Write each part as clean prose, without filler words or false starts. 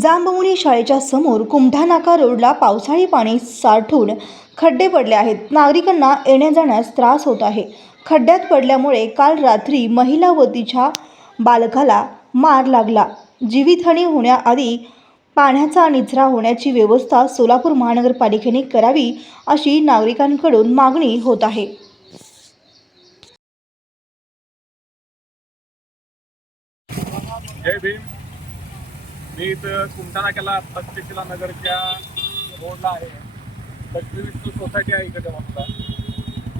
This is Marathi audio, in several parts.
जांभमुनी शाळेच्या समोर कुमठा नाका रोडला पावसाळी पाणी साठून खड्डे पडले आहेत। नागरिकांना येण्या जाण्यास त्रास होत आहे। खड्ड्यात पडल्यामुळे काल रात्री महिला व तिच्या बालकाला मार लागला। जीवितहानी होण्याआधी पाण्याचा निचरा होण्याची व्यवस्था सोलापूर महानगरपालिकेने करावी अशी नागरिकांकडून मागणी होत आहे। जय भीम। मी इथं कुमठा नाक्याला तक्षशिला नगरच्या रोडला आहे। लक्ष्मी विष्णू सोसायटी आहे इकडे बाजूला।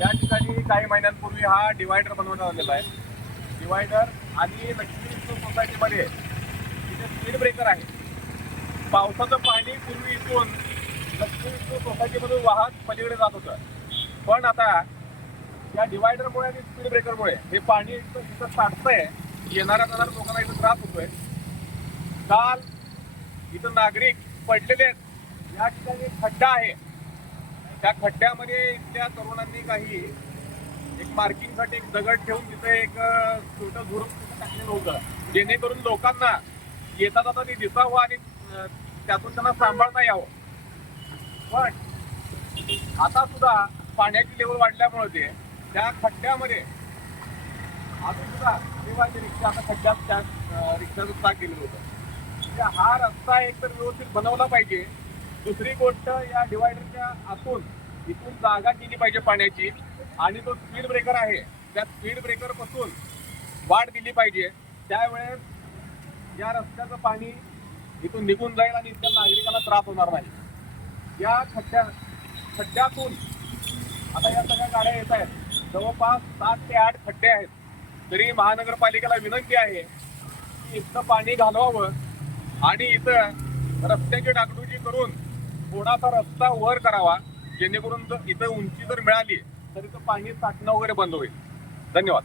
या ठिकाणी काही महिन्यांपूर्वी हा डिवायडर बनवण्यात आलेला आहे। डिवायडर आणि लक्ष्मी विष्णू सोसायटीमध्ये इथे स्पीड ब्रेकर आहे। पावसाचं पाणी पूर्वी इथून लक्ष्मी विष्णू सोसायटीमधून वाहत पलीकडे जात होतं, पण आता या डिवायडरमुळे आणि स्पीड ब्रेकरमुळे हे पाणी इथं साठतंय। येणाऱ्या लोकांना इथं त्रास होतोय। काल इथं नागरिक पडलेले आहेत। या ठिकाणी खड्डा आहे, त्या खड्ड्यामध्ये इथल्या तरुणांनी काही एक मार्किंगसाठी एक दगड ठेवून तिथे एक छोटं झुडूप टाकलेलं होतं, जेणेकरून लोकांना येता जाता ते दिसावं आणि त्यातून त्यांना सांभाळता यावं। पण आता सुद्धा पाण्याची लेवल वाढल्यामुळे ते त्या खड्ड्यामध्ये अजून सुद्धा रिक्षा आता खड्ड्यात त्या रिक्षाचं चाक गेलेलं होतं। म्हणजे हा रस्ता एक तर व्यवस्थित बनवला पाहिजे। दुसरी गोष्ट, या डिवायडरच्या आतून इथून जागा केली पाहिजे पाण्याची, आणि तो स्पीड ब्रेकर आहे त्या स्पीड ब्रेकर पासून वाढ दिली पाहिजे। त्यावेळेस या रस्त्याचं पाणी इथून निघून जाईल आणि इथल्या नागरिकांना त्रास होणार नाही। या खड्ड्यातून आता या सगळ्या गाड्या येत आहेत। जवळपास 7 ते 8 खड्डे आहेत। तरी महानगरपालिकेला विनंती आहे की इथं पाणी घालवावं आणि इथं रस्त्याची डागडुजी करून थोडासा रस्ता वर करावा, जेणेकरून इथं उंची जर मिळाली तर इथं पाणी साठणं वगैरे बंद होईल। धन्यवाद।